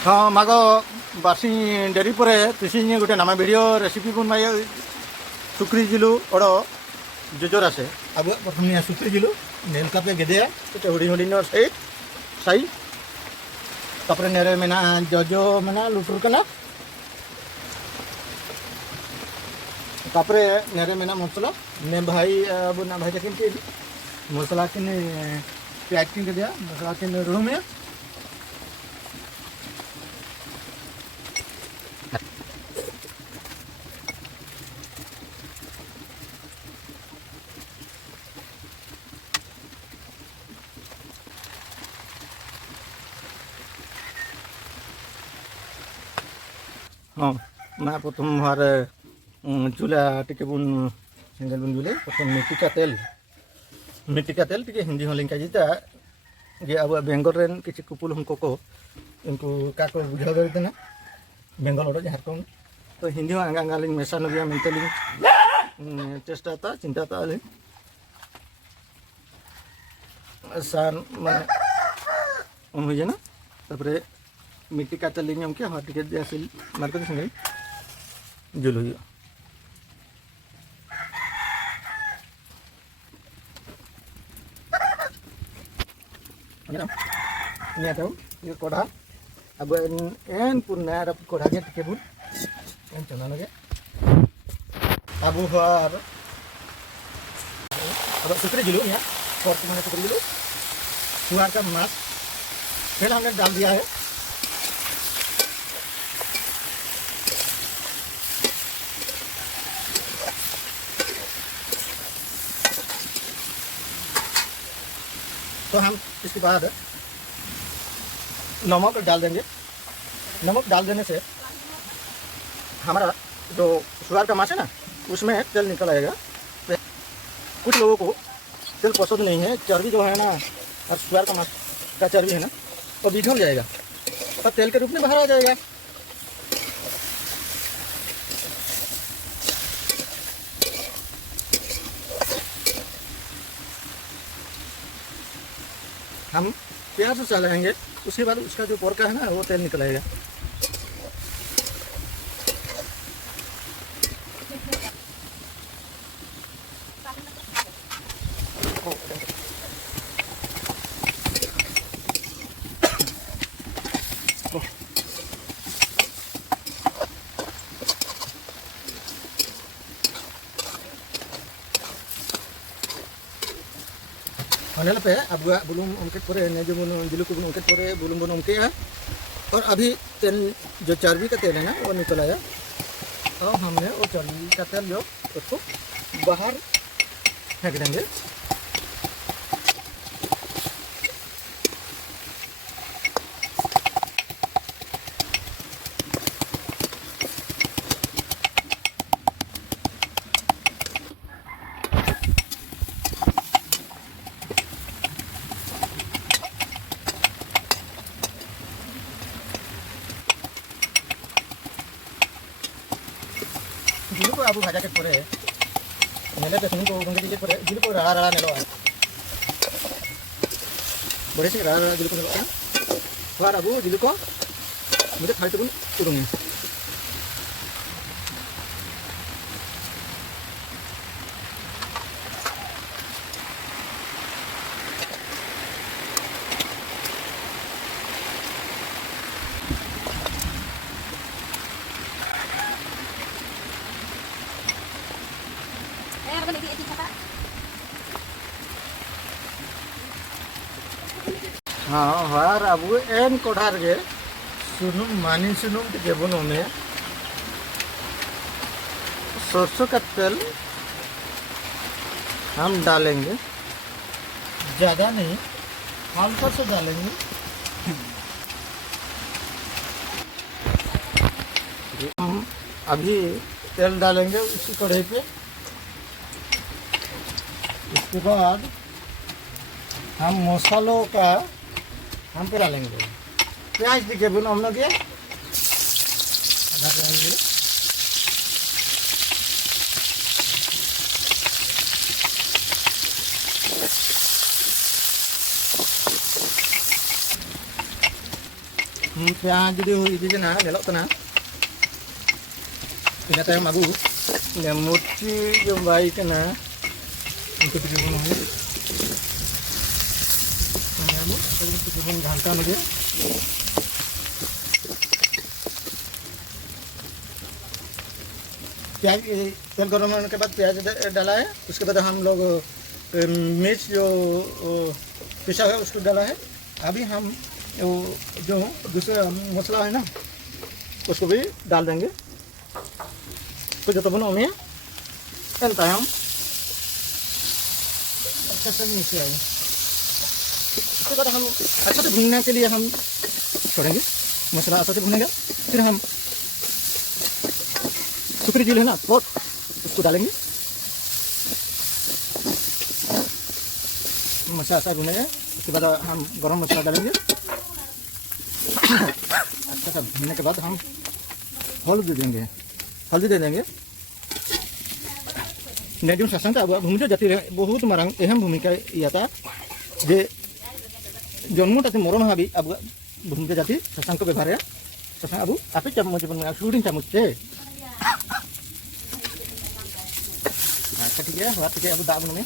हाँ मागो बासी डेरी पर तुसी गोटे नामा भिडियो रेसिपी बन माय सुक्री जिलू ओड़ जोजर आसे अब प्रथम निया सुक्री जिलू नेलका पे गेदे तो हुडी हुडी सही सही तापर नेरे मेना जोजो मेना लुटुर कना तापर नेरे मेना मसला ने भाई अब ना भाई किन मसला किन प्याज किन के दिया मसला किन रूम में हाँ मैं प्रथम हमारे चूल्हा टिके बुन सिंगल बुन जुले प्रथम मिट्टी का तेल टिके हिंदी होलिंग का जीता जे अब बेंगल रेन किसी कुपुल हमको को इनको का को बुझा दे ना बेंगल ओडो झारखंड तो हिंदी में आंगा आंगालिंग मेसा नबिया मेंटलिंग चेष्टा था चिंता था आलिंग सान माने हुई ना तापरे मिट्टी का तेल लिंग के हमारे टिके दिया सिल मार्केट संगे जुल हुई ये कोढ़ा अब एन पुन्ना रप कोढ़ा के टिके बुन एन चना लगे अब हर अब सुकरी जिलो या फोर्थ में सुकरी जिलो सुअर का मांस पहले हमने डाल दिया है तो हम इसके बाद नमक डाल देंगे। नमक डाल देने से हमारा जो सुअर का मांस है ना उसमें तेल निकल आएगा। तो कुछ लोगों को तेल पसंद नहीं है, चर्बी जो है ना और सुअर का मांस का चर्बी है ना तो बिगड़ जाएगा और तेल के रूप में बाहर आ जाएगा। हम प्याज से चलाएंगे उसके बाद उसका जो पोरका है ना वो तेल निकल आएगा। होने पे अब बुलूम उनके पूरे ने जो जिलू को उनके पूरे बुलूम बुन उनके है और अभी तेल जो चर्बी का तेल है ना वो निकल आया और हमने वो चर्बी का तेल जो उसको बाहर फेंक देंगे। जिलू को अब भाजा के पूरे नेले पे सुन को उनके दीजिए पूरे जिलू को रड़ा रड़ा नेलो है बड़े से रड़ा रड़ा जिलू को नेलो है और अब जिलू को मुझे खाली तो उड़ूंगी। हाँ हर अब एन कोठार के सुनुम मानी सुनुम के बुनो में सरसों का तेल हम डालेंगे, ज़्यादा नहीं हल्का से डालेंगे। हम अभी तेल डालेंगे उसी कढ़ाई पे। इसके बाद हम मसालों का हम पे डालेंगे प्याज दिखे बुन हम लोग आधा प्याज प्याज जो इदी ना नेलोग तना ina tayong abu na muti yung bayi kana untuk tujuan ini kamu kalau tujuan घंटा मुझे प्याज तेल गरम होने के बाद प्याज डाला है। उसके बाद हम लोग मिर्च जो पिसा है उसको डाला है। अभी हम जो दूसरा मसाला है ना उसको भी डाल देंगे। तो जो तबन में चलता है हम अच्छा से नीचे आएंगे। उसके बाद हम अच्छा से भूनने के लिए हम छोड़ेंगे मसाला अच्छा से भूनेगा। फिर हम सुखरी जील है ना बहुत उसको डालेंगे। मसाला अच्छा भुनेगा। उसके बाद हम गरम मसाला डालेंगे। अच्छा सा भुनने के बाद हम हल्दी देंगे। हल्दी दे देंगे। नेडियम सासंग का भूमिका जाती है बहुत मारंग अहम भूमिका याता जे जन्म ताते मरम हाबी अब भूमिका जाती सासंग को व्यवहार है। सासंग अब आप चम्मच बन शूटिंग चम्मच से अच्छा ठीक है। हाथ के अब दाग में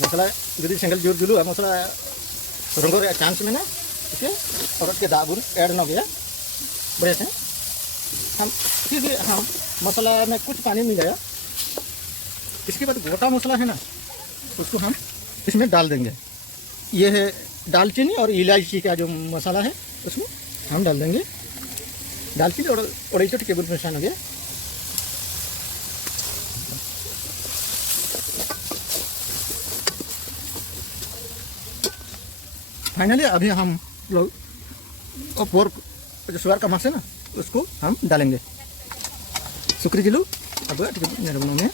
मसाला यदि सिंगल जोर जुलू मसाला रंगो रे चांस में ना ठीक है। और उसके दाबुन ऐड ना गया बढ़िया से हम फिर भी हम मसाला में कुछ पानी मिल जाएगा। इसके बाद गोटा मसाला है ना उसको हम इसमें डाल देंगे। ये है दालचीनी और इलायची का जो मसाला है उसमें हम डाल देंगे। दालचीनी और 2.5 टेबल स्पून हो गया। फाइनली अभी हम लोग पोर्क जो शुगर का मांस है ना उसको हम डालेंगे। सुकरी जिलू अब में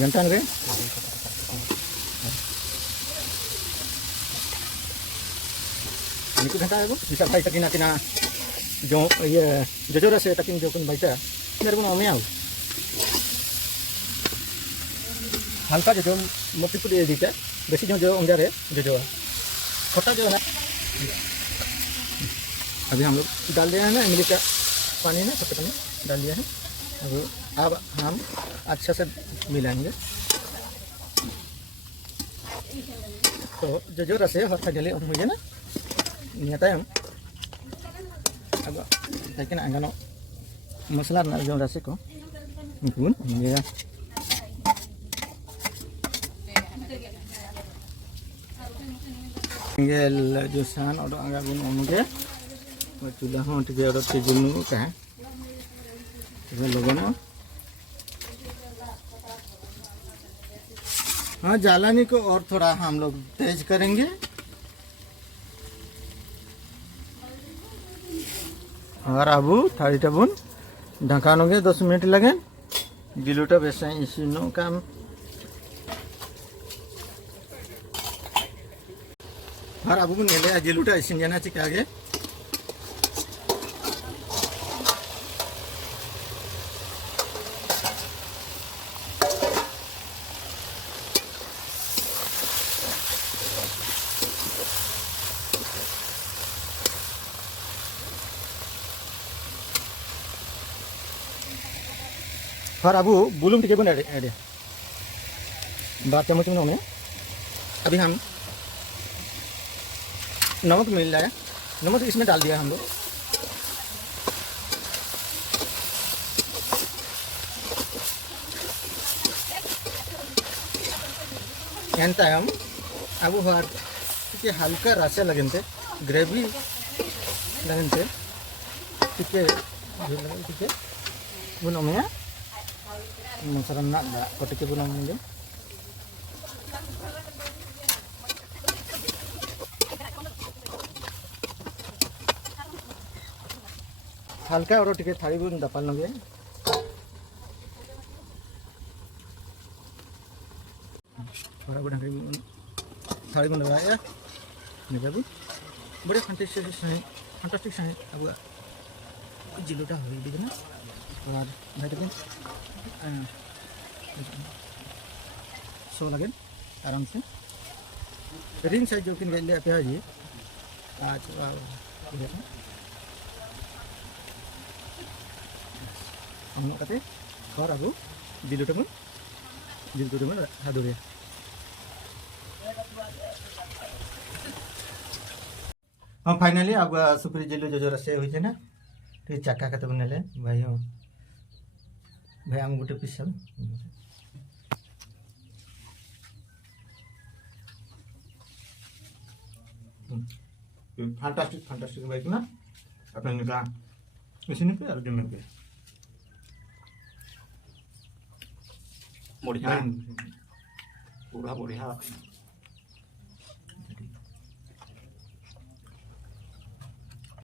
घंटा गए घंटा है वो bisa खाई तक ना जो ये जजोरा से तक जो कौन बाइटा मेरे को में आओ हल्का जो मोटी को दे दीजिए। बेसी जो अंदर है जो खोटा जो है ना अभी हम लोग डाल दिया है ना इमली का पानी ना सबसे पानी डाल दिया है। अब हम अच्छा से मिलाएंगे। तो जो रस है हर जले हुई है ना नियता हम अब लेकिन आंगनो मसाला ना जो रस को इनकुन ये गेल जो सान और आगे बुन ओमगे और चूल्हा हो टिके और के जुनू का है ये लोगों ने हाँ जालानी को और थोड़ा हम लोग तेज करेंगे। और अबू थाड़ी टबुन ढकानोगे 10 मिनट लगे गिलूटा बेसा इसीनो काम और अबू नेले गिलूटा इसीन जाना चाहिए आगे और अबू बुलूम टिके बन ऐड 2 चम्मच में अभी हम नमक मिल रहा है। नमक इसमें डाल दिया हम लोग। हम अब टे हल्का रसा लगनते ग्रेवी लगनते टे टे बुन में मसाला ना कटिके बुन में हल्का और टिके थाली बुन दपाल लगे थोड़ा बड़ा थाली बन रहा है निकाल बड़े फैंटास्टिक साहे अब जिलोटा हुई दिखना और भाई तक सो लगे आराम से रिंग साइज जो किन गए पे है आज देखो हम कते और आगो जिलोटा मन हादुरे हम फाइनली अब सुक्री जिलो जो रसे हुई ना ठीक चाका कते बनेले भाई हो भाई आम गोटे पीस सब फैंटास्टिक भाई ना अपने निका इसी पे और डिम पे बढ़िया पूरा बढ़िया